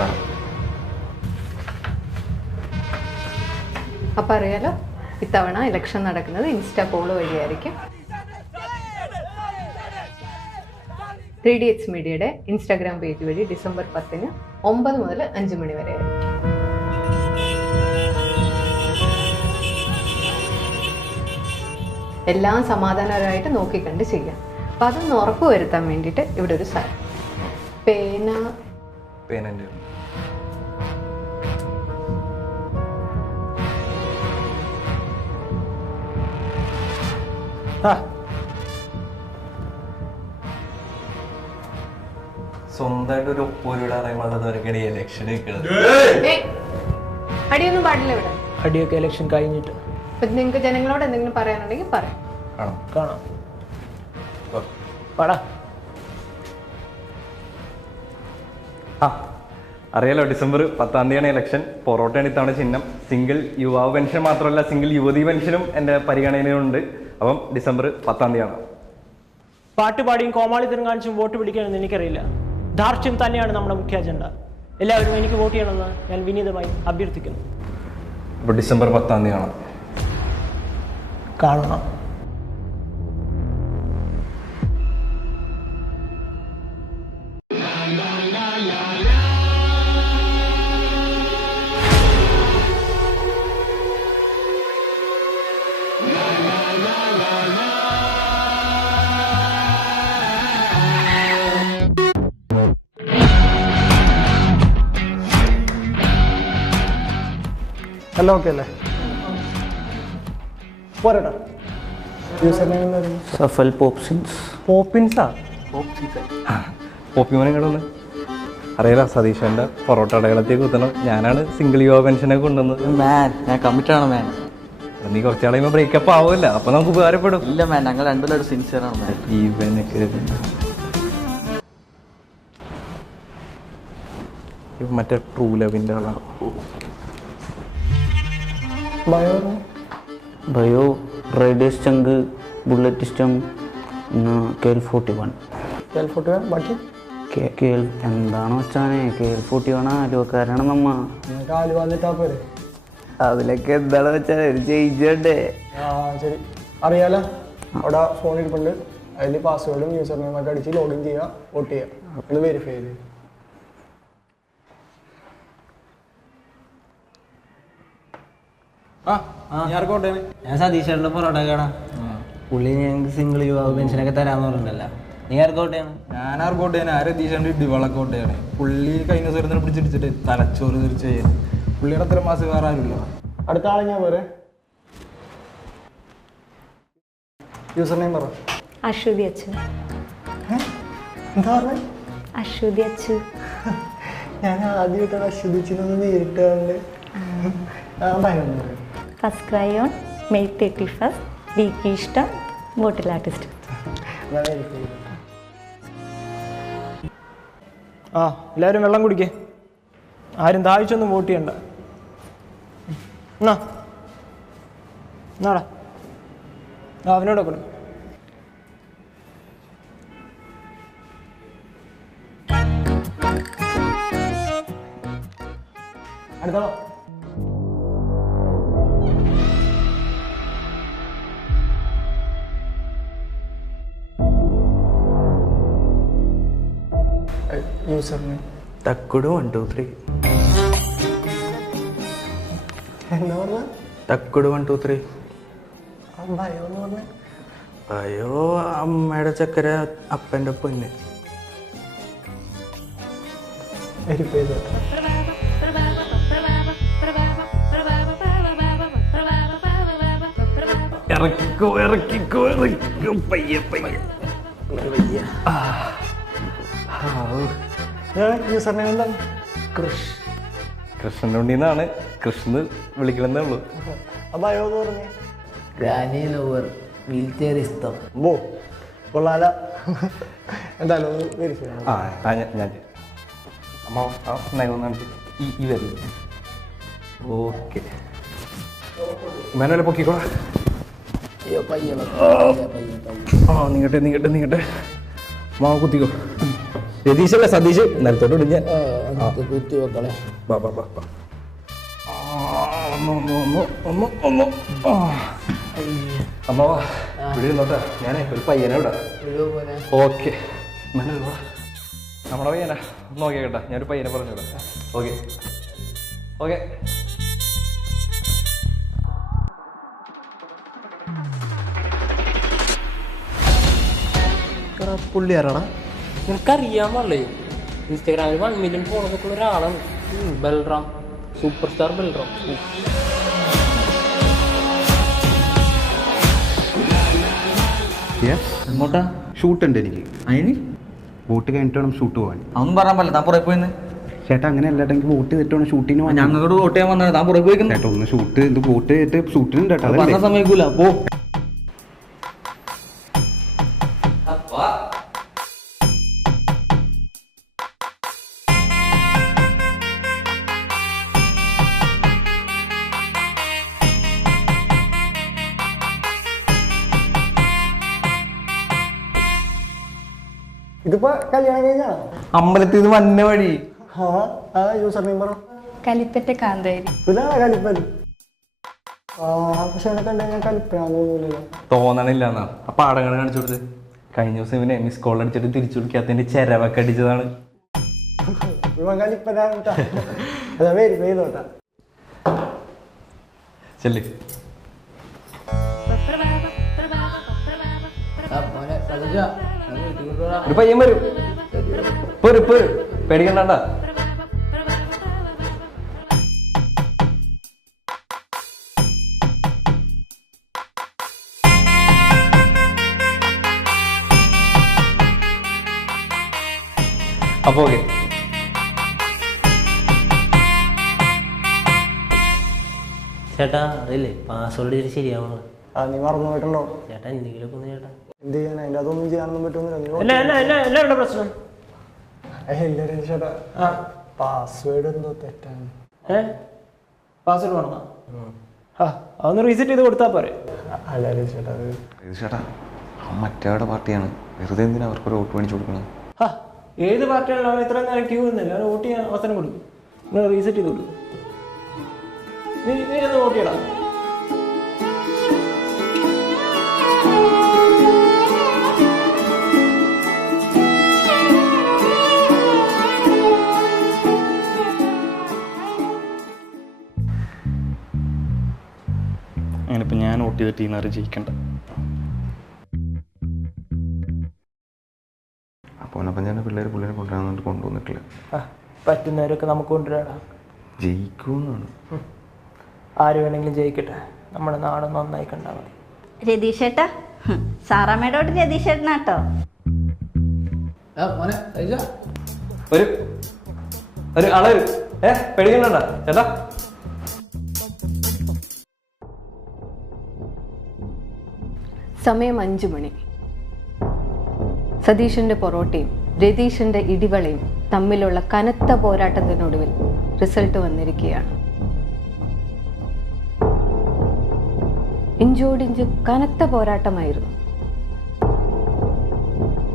Madam അപ്പം അറിയാലോ ഇത്തവണ ഇലക്ഷൻ നടക്കുന്നത് ഇൻസ്റ്റാ പോൾ വഴിയായിരിക്കും. ത്രീ ഡി എക്സ് മീഡിയയുടെ ഇൻസ്റ്റാഗ്രാം പേജ് വഴി ഡിസംബർ പത്തിന് ഒമ്പത് മുതൽ അഞ്ച് മണി വരെ. എല്ലാം സമാധാനപരമായിട്ട് നോക്കിക്കണ്ട് ചെയ്യാം. അപ്പം അതൊന്ന് ഉറപ്പ് വരുത്താൻ വേണ്ടിയിട്ട് ഇവിടെ ഒരു സ്ഥലം. പേന പേനന്റെ ആ സ്വന്തമായിട്ട് ഒരു ഒപ്പൂരിയുടെ അറിയുമ്പോഴത്തേക്കാണ് ഈ ഇലക്ഷൻ നിൽക്കുന്നത്! അടിയൊന്നും പാടില്ല ഇവിടെ. അടിയൊക്കെ ഇലക്ഷൻ കഴിഞ്ഞിട്ട്. അപ്പം നിങ്ങൾക്ക് ജനങ്ങളോട് എന്തെങ്കിലും പറയാനുണ്ടെങ്കിൽ പറയാം. കാണാം. കാണാം. പടാ. ആ അറിയാലോ ഡിസംബർ പത്താം തീയതിയാണ് ഇലക്ഷൻ പൊറോട്ടയാണ് ഇത്തവണ ചിഹ്നം. സിംഗിൾ യുവാവ് പെൻഷൻ മാത്രമല്ല സിംഗിൾ യുവതി പെൻഷനും എന്റെ പരിഗണനയിലുണ്ട്. അപ്പം ഡിസംബർ പത്താം തീയതിയാണ് പാട്ടുപാടിയും കോമാളിത്തരം കാണിച്ചും വോട്ട് പിടിക്കാനൊന്നും എനിക്കറിയില്ല. ധാർഷ്ട്യം തന്നെയാണ് നമ്മുടെ മുഖ്യ അജണ്ട എല്ലാവരും എനിക്ക് വോട്ട് ചെയ്യണമെന്ന് ഞാൻ വിനീതമായി അഭ്യർത്ഥിക്കുന്നു. അപ്പോൾ ഡിസംബർ പത്താം ആണ് കാണണം. ഹലോ ഓക്കെ അല്ലേ? പോരട്ടോ യൂസർ നെയിം സഫൽ പോപ്സിൻസ്. പോപ്പിൻസാ പോപ്പിമോനെ ഇങ്ങോട്ട് അറിയില്ല അറിയാലോ സതീഷന്റെ പൊറോട്ട അടയാളത്തേക്ക് കുത്തണം. ഞാനാണ് സിംഗിൾ യുവ പെൻഷനെ കൊണ്ടുവന്നത്. മാൻ ഞാൻ കമ്മിറ്റാണ് മാൻ നീ കുറച്ച് കഴിയുമ്പോൾ ബ്രേക്കപ്പ് ആവില്ല അപ്പൊ നമുക്ക് ഉപകാരപ്പെടും. ഇല്ല മാൻ ഞങ്ങൾ രണ്ടുപേരും സിൻസിയർ ആണ് ഇവനൊക്കെ മറ്റേ ട്രൂ ലവിന്റെ ആളാണ് ബയോ ബയോ റേഡിയസ് ചങ്ക് bullet system K L forty one K L forty one ബാക്കി? കെ എൽ എന്താണ് വെച്ചാനെ? കെ എൽ ഫോർട്ടി വൺ ആലുവക്കാരാണ് നമ്മ. അതിലൊക്കെ എന്താണ് വെച്ചാൽ ഒരു ചേഞ്ചേ ശരി. അറിയാലോ? അവിടെ ഫോൺ ഇരിപ്പുണ്ട്. അതിൽ പാസ്വേഡും യൂസർ നെയിമൊക്കെ അടിച്ച് ലോഗിൻ ചെയ്യുക വോട്ട് ചെയ്യുക. ഒന്ന് വെരിഫൈ ചെയ്ത്. ഞാൻ സതീഷേട്ടന്റെ പൊറോട്ട കാണാം. പുള്ളി ഞങ്ങൾക്ക് സിംഗിൾ യുവാവ് പെൻഷനൊക്കെ തരാന്ന് പറഞ്ഞിട്ടുണ്ടല്ലോ. നീ ആർക്കോട്ടെയാണ് ഞാൻ പുള്ളി കഴിഞ്ഞ ദിവസം പിടിച്ചിടിച്ചിട്ട് തലച്ചോറ് തീർച്ചയായും പുള്ളിയുടെ അത്ര മാസം വേറെ ആരുമില്ല. അടുത്ത ആളെ ഞാൻ പോരെ യൂസർ നെയിം പറ. അശ്വതി അച്ഛൻ. എന്താ പറഞ്ഞത് അശ്വതി അച്ഛൻ. ഞാൻ ആദ്യമായിട്ടാണ് അശ്വതി അച്ഛനൊന്ന് നേരിട്ടാണ്ട് ആ. ഭയം first cry May thirty first D K ഇഷ്ടം ബോട്ടിൽ ആർട്ടിസ്റ്റ് ആ എല്ലാവരും വെള്ളം കുടിക്കേ. ആരും ദാഹിച്ചൊന്നും വോട്ട് ചെയ്യണ്ട. അവനോട് കൊടു അടുത്തോളോ. യൂസർ നെയിം തക്കുടു വൺ ടു ത്രീ എന്താ പറഞ്ഞ? തക്കുടു വൺ ടു ത്രീ ഭയം എന്ന് പറഞ്ഞ. അയ്യോ അമ്മയുടെ ചക്കര അപ്പന്റെ പൊന്ന്. വെരിഫൈ ചെയ്തു. ഇറക്കിക്കോ ഇറക്കിക്കോ ഇറക്കിക്കോ. പയ്യെ പയ്യെ. യൂസർ നെയിം എന്താണ് കൃഷ് കൃഷ്ണന്റെ ഉണ്ണിന്നാണ് കൃഷ്ണന് വിളിക്കണമെന്നേ ഉള്ളൂ. എന്ന് പറഞ്ഞേ ഗ്രാനി ലോവർ വീൽ ചെയർ ഇഷ്ടം. ബോ കൊള്ളാല. എന്തായാലും ഒന്ന് വെരിഫൈ ചെയ്യണം ആ ആ, ഞാൻ ഞാൻ ചെയ്യാം. അമ്മ ആ നയവന്നാണ് ഈ ഈ വരുന്നത് ഓക്കെ. മേനോലെ പൊക്കിക്കോളാം. അയ്യോ ആ നീങ്ങട്ടെ നീങ്ങട്ടെ നീങ്ങട്ടെ. മാവ് കുത്തിക്കോ. രതീഷല്ല സതീഷ് നിലത്തോട്ട് ഇടും ഞാൻ കുത്തി വെക്കളെ. ബാ ബാ ബാ ബാ ആ, ഒന്ന് ഒന്ന് ഒന്ന് ഒന്ന് ഒന്ന് ആ. അമ്മ വാ ഇവിടെ ഇരുന്നോട്ടെ. ഞാനേ ഒരു പയ്യനെ വിടാം ഓക്കെ. നമ്മുടെ പയ്യനാ. നോക്കിയാ കേട്ടാ ഞാനൊരു പയ്യനെ പറഞ്ഞു വിടാം ഓക്കെ. ഓക്കെ പുള്ളി ആരാടാ? നിനക്കറിയാൻ പാടില്ലേ ഇൻസ്റ്റാഗ്രാമിൽ വൺ മില്യൺ ഫോളോവേഴ്സ് ഉള്ള ഒരാളാണ് ബൽറാം സൂപ്പർ സ്റ്റാർ ബൽറാം. എങ്ങോട്ടാ? ഷൂട്ട് ഉണ്ട് എനിക്ക്. അതിന് വോട്ട് കഴിഞ്ഞിട്ട് വേണം ഷൂട്ട് പോകാൻ അതൊന്നും പറയാൻ പറ്റില്ല. താൻ പുറകെ പോയിന്ന്. ചേട്ടാ അങ്ങനെ അല്ലാട്ടെ എനിക്ക് വോട്ട് ചെയ്തിട്ട് വേണം ഷൂട്ടിന് പോകാൻ ഞങ്ങളോട് വോട്ട് ചെയ്യാൻ വന്നത്. താൻ പുറകെ പോയിക്കുന്നു. ചേട്ടാ ഒന്ന് ഷൂട്ട് ഇത് വോട്ട് ചെയ്തിട്ട് ഷൂട്ടിനുണ്ട് കേട്ടോ. പറഞ്ഞ സമയക്കൂല. പോ. ഇതിപ്പോ കല്യാണം കഴിഞ്ഞാ അമ്പലത്തിൽ നിന്ന് വന്ന വഴി. ആ ആ യൂസർ നെയിം പറ. കലിപ്പറ്റ കാന്തേരി. ആ കലിപ്പനാന്ന് തോന്നുന്നില്ലല്ലോ തോന്നണില്ല എന്നാ ആ പാടങ്ങൾ കാണിച്ചു കൊടുത്ത്. കഴിഞ്ഞ ദിവസം ഇവനെ മിസ് കോൾ അടിച്ചിട്ട് തിരിച്ചു വിളിക്കാത്തതിന്റെ ചെരവൊക്കെ അടിച്ചതാണ്. ഇവൻ കലിപ്പനാണ് കേട്ടാ ഒരു പയ്യൻ വരും. പോര് പോര് പേടിക്കണ്ട. അപ്പൊ ഓക്കെ. ചേട്ടാ അതില്ലേ പാസ്വേഡ് ശരിയാവണോ ശരിയാവണം. ആ നീ മറന്നു പോയിട്ടുണ്ടോ? ചേട്ടാ എന്തെങ്കിലുമൊക്കെ ഒന്ന് ചേട്ടാ. എന്ത് അതൊന്നും ചെയ്യാനൊന്നും എല്ലാവരുടെ പ്രശ്നം? എല്ലാവരും ചേട്ടാ. ആ. പാസ്വേഡ് എന്തോ തെറ്റാണ്. ഏ? പാസ്വേഡ് വേണം? ആ. അതൊന്ന് റീസെറ്റ് ചെയ്ത് കൊടുത്താൽ പോരെ. ചേട്ടാ പാർട്ടിയാണ്. വെറുതെ എന്തിനാ അവർക്കൊരു വോട്ട് മേടിച്ചു കൊടുക്കണം ഏത് പാർട്ടിയാണല്ലോ അവൻ ഇത്രയും നേരം ക്യൂ നിന്നില്ല അവർ വോട്ട് ചെയ്യാൻ അവസരം കൊടുക്കും. നിങ്ങൾ റീസെറ്റ് ചെയ്ത് കൊടുക്കും. നീ നീ ഒന്ന് വോട്ട് ചെയ്യടാ. ഈ നേരം ജയിക്കണ്ട അപ്പോൾ അപ്പം ഞാൻ പിള്ളേർ പിള്ളേരെ കൊണ്ടുവരാൻ കൊണ്ടുവന്നിട്ടില്ല. പറ്റുന്നവരൊക്കെ നമുക്ക് കൊണ്ടുവരാടാ. ജയിക്കുമെന്നാണ്. ആര് വേണമെങ്കിലും ജയിക്കട്ടെ. നമ്മുടെ നാട് നന്നായി കണ്ടാൽ മതി. രതീഷേട്ടാ സാറാമ്മയുടെ രതീഷേട്ടനാട്ടോ ഒരു ഒരു ആൾ. ഏ പേടിക്കണ്ട ചേട്ടാ. സമയം അഞ്ചു മണി. സതീഷിന്റെ പൊറോട്ടയും രതീഷിന്റെ ഇടിവളയും തമ്മിലുള്ള കനത്ത പോരാട്ടത്തിനൊടുവിൽ റിസൾട്ട് വന്നിരിക്കുകയാണ്. ഇഞ്ചോടിഞ്ച് കനത്ത പോരാട്ടമായിരുന്നു.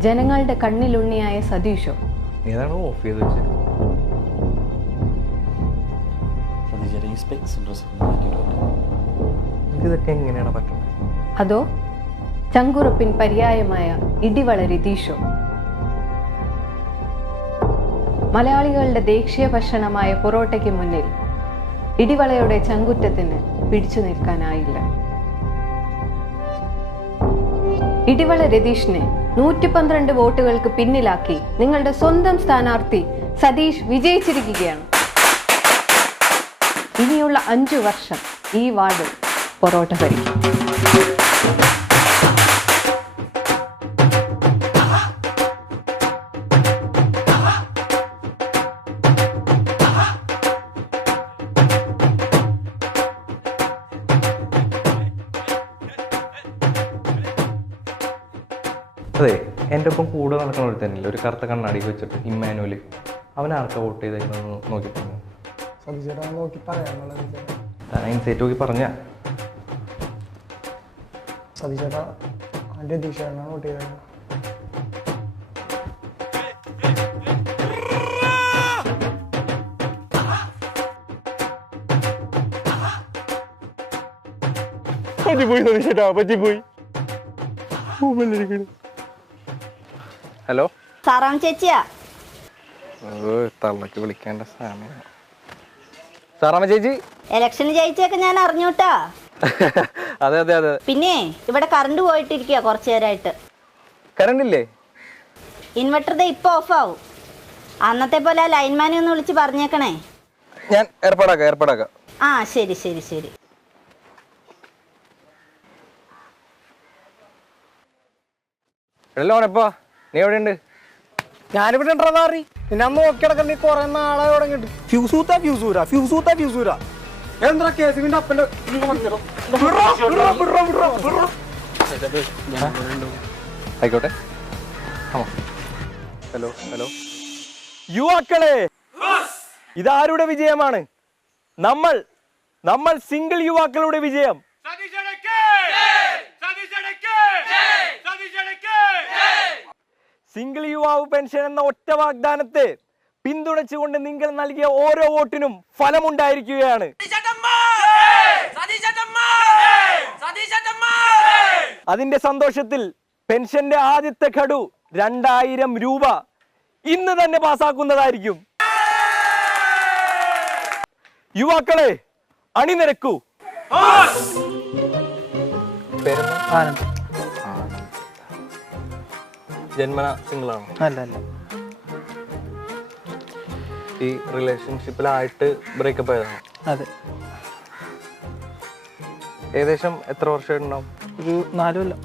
ജനങ്ങളുടെ കണ്ണിലുണ്ണിയായ സതീഷോ? ഏതാണ് ഓഫ് ചെയ്ത് വെച്ചത് ഇതൊക്കെ എങ്ങനെയാണ് പറ്റുന്നത്? അതോ ചങ്കുറപ്പിൻ പര്യായമായ ഇടിവളരി തീശു. മലയാളികളുടെ ദേശീയ ഭക്ഷണമായ പൊറോട്ടയ്ക്ക് മുന്നിൽ ഇടിവളയുടെ ചങ്കുറ്റത്തിന് പിടിച്ചു നിൽക്കാനായില്ല. ഇടിവള രതീഷിനെ നൂറ്റി പന്ത്രണ്ട് വോട്ടുകൾക്ക് പിന്നിലാക്കി നിങ്ങളുടെ സ്വന്തം സ്ഥാനാർത്ഥി സതീഷ് വിജയിച്ചിരിക്കുകയാണ്. ഇനിയുള്ള അഞ്ചു വർഷം ഈ വാർഡ് പൊറോട്ട ഭരിക്കും. അവന്റെ ഒപ്പം കൂടെ നടക്കുന്ന ഒരു തന്നെ ഒരു കറുത്ത കണ്ണാടി വെച്ചിട്ട് ഇമ്മാനുവൽ അവൻ ആർക്കാ വോട്ട് ചെയ്തേക്കുന്നതെന്ന് നോക്കി പറഞ്ഞു നോക്കി താൻ ഇൻസൈറ്റ് പറഞ്ഞ. സതീശേട്ടാ എന്റെ ദീക്ഷേട്ടനാണ് വോട്ട് പറ്റിപ്പോയി സതീശേട്ടാ പറ്റിപ്പോയി. ഭൂമിയിലിരിക്കുന്നു ഹലോ സാറാം ചേച്ചിയാ? തള്ളക്ക് വിളിക്കേണ്ട സമയം സാറാമ ചേച്ചി? ഇലക്ഷന് ജയിച്ചൊക്കെ ഞാൻ അറിഞ്ഞൂട്ടാ. അതെ അതെ അതെ. പിന്നെ ഇവിടെ കറണ്ട് പോയിട്ടിരിക്കുക കുറച്ചു നേരമായിട്ട് കറണ്ട് ഇല്ലേ? ഇൻവെർട്ടർ ദേ ഇപ്പൊ ഓഫ് ആവും. അന്നത്തെ പോലെ ലൈൻമാനെ ഒന്ന് വിളിച്ച് പറഞ്ഞേക്കണേ. ഞാൻ ഏർപ്പാടാക്കാം ഏർപ്പാടാക്കാം. ആ ശരി ശരി ശരി. എടലോണെപ്പാ നീ എവിടെയുണ്ട്? ഞാനിവിടെ ഉണ്ടെന്ന് അറി പിന്നെ അന്ന് നോക്കി കിടക്കണ്ട നീ കുറെ നാളെ തുടങ്ങിട്ട് ഫ്യൂസൂത്ത ഫ്യൂസൂര ഫ്യൂസൂത്ത ഫ്യൂസൂര. എന്താ കേസിന്റെ അപ്പന്റെ ആയിക്കോട്ടെ. ഹലോ ഹലോ യുവാക്കളെ ഇതാരുടെ വിജയമാണ്? നമ്മൾ നമ്മൾ സിംഗിൾ യുവാക്കളുടെ വിജയം. സിംഗിൾ യുവാവ് പെൻഷൻ എന്ന ഒറ്റ വാഗ്ദാനത്തെ പിന്തുണച്ചുകൊണ്ട് നിങ്ങൾ നൽകിയ ഓരോ വോട്ടിനും ഫലമുണ്ടായിരിക്കുകയാണ്. അതിന്റെ സന്തോഷത്തിൽ പെൻഷന്റെ ആദ്യത്തെ ഘടു രണ്ടായിരം രൂപ ഇന്ന് തന്നെ പാസാക്കുന്നതായിരിക്കും യുവാക്കളെ അണിനിരക്കൂ. ആനന്ദ്. ജന്മന സിംഗിളാണോ? അല്ല അല്ല. ഈ റിലേഷൻഷിപ്പിലായിട്ട് ബ്രേക്കപ്പ് ആയതാണോ? അതെ. ഏകദേശം എത്ര വർഷമായിട്ടുണ്ടാവും? ഒരു നാല് കൊല്ലം.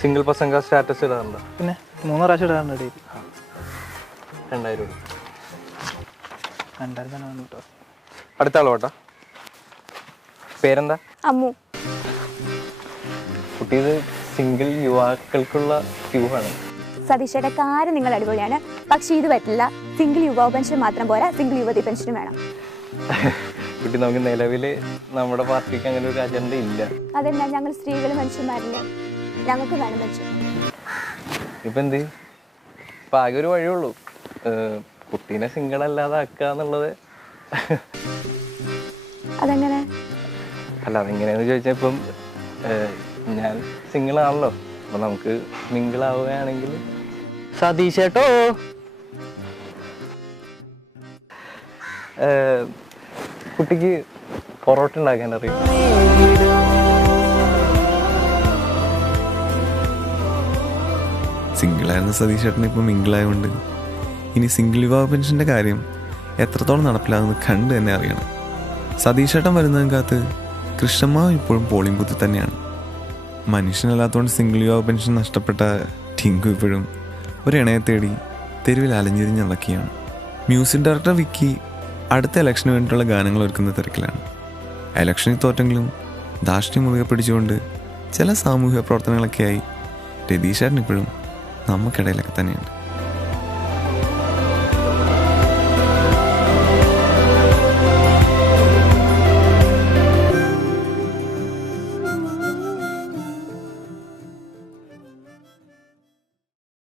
Single പസംഗ status ഇടാറുണ്ടോ? പിന്നെ മൂന്ന് പ്രാവശ്യം ഇടാറുണ്ട് രണ്ടായിരം രൂപ. രണ്ടായിരം തന്നെ വന്നു കേട്ടോ. അടുത്ത ആളോ കേട്ടോ പേരെന്താ? അമ്മു. കുട്ടി ഇത് സിംഗിൾ യുവാക്കൾക്കുള്ള ക്യൂ ആണ്. സതീഷയുടെ കാര്യം നിങ്ങൾ അടിപൊളിയാണ്. പക്ഷെ ഇത് പറ്റില്ല. സിംഗിൾ യുവാവ് പെൻഷൻ മാത്രം പോരാ. സിംഗിൾ യുവതി പെൻഷനും വേണം. കുട്ടി നമുക്ക് നിലവിൽ നമ്മുടെ പാർട്ടിക്ക് അങ്ങനെ ഒരു അജണ്ട ഇല്ല. അതെന്നാ ഞങ്ങൾ സ്ത്രീകൾ മനുഷ്യന്മാരില്ലേ? ഞങ്ങൾക്ക് വേണം പെൻഷൻ ഇപ്പൊ എന്ത്? ഇപ്പൊ ആകെ ഒരു വഴിയുള്ളൂ. കുട്ടീനെ സിംഗിൾ അല്ലാതെ ആക്കുക എന്നുള്ളത്. അതെങ്ങനെ? അല്ല അതെങ്ങനെയാന്ന് ചോദിച്ചാൽ ഇപ്പം ഞാൻ സിംഗിൾ ആണല്ലോ. അപ്പൊ നമുക്ക് മിങ്കിൾ ആവുകയാണെങ്കിൽ. സതീശേട്ടോ കുട്ടിക്ക് പൊറോട്ട ഉണ്ടാക്കാൻ അറിയും? സിംഗിളായിരുന്ന സതീഷ് ചേട്ടൻ ഇപ്പോൾ മിങ്കിളായതുകൊണ്ട് ഇനി സിംഗിൾ വിവാഹ പെൻഷന്റെ കാര്യം എത്രത്തോളം നടപ്പിലാകുന്നത് കണ്ട് തന്നെ അറിയണം. സതീഷ് ചേട്ടൻ വരുന്നതിനകത്ത് കൃഷ്ണമാവ് ഇപ്പോഴും പോളിംഗ് ബൂത്തിൽ തന്നെയാണ്. മനുഷ്യനല്ലാത്തതുകൊണ്ട് സിംഗിൾ യുവാ പെൻഷൻ നഷ്ടപ്പെട്ട ടിങ്കു ഇപ്പോഴും ഒരു ഇണയെ തേടി തെരുവിൽ അലഞ്ഞിരിഞ്ഞ് നടക്കുകയാണ്. മ്യൂസിക് ഡയറക്ടർ വിക്കി അടുത്ത ഇലക്ഷന് വേണ്ടിയിട്ടുള്ള ഗാനങ്ങൾ ഒരുക്കുന്ന തിരക്കിലാണ്. ഇലക്ഷനിൽ തോറ്റെങ്കിലും ധാർഷ്ട്യം മുറുകെ പിടിച്ചുകൊണ്ട് ചില സാമൂഹിക പ്രവർത്തനങ്ങളൊക്കെയായി രതീഷേട്ടൻ ഇപ്പോഴും നമുക്കിടയിലൊക്കെ തന്നെയുണ്ട്.